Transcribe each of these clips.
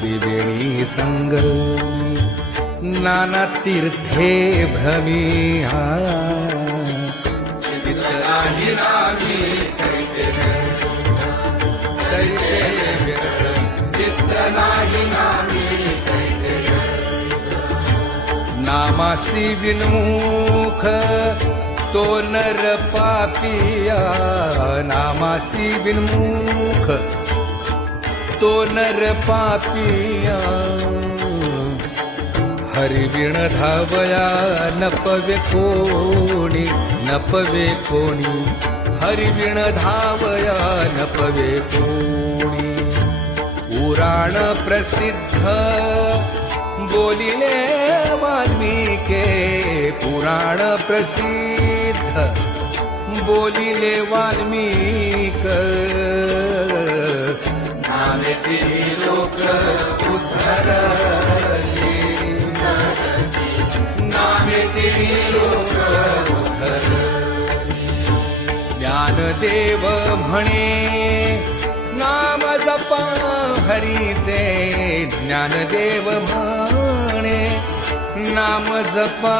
त्रिवेणी संग नाना तीर्थे भ्रमिया नामासी विनमुख तो नर पापिया। नामासी विनमुख तो नर पापिया। हरिविण धावया नपवे कोणी नपवे कोणी। हरिविण धावया नपवे कोणी। पुराण प्रसिद्ध बोलिले वाल्मिके। पुराण प्रसिद्ध बोलिले वाल्मिक। ती लोक उद्धरले नामे ती लोक उद्धरली ज्ञानदेव म्हणे नाम जपा हरीचे ज्ञानदेव म्हणे नाम जपा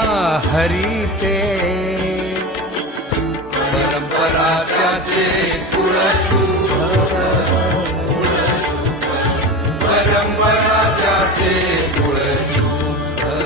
हरीचे परंपरा त्याचे कुळशुभ परंपरा त्याचे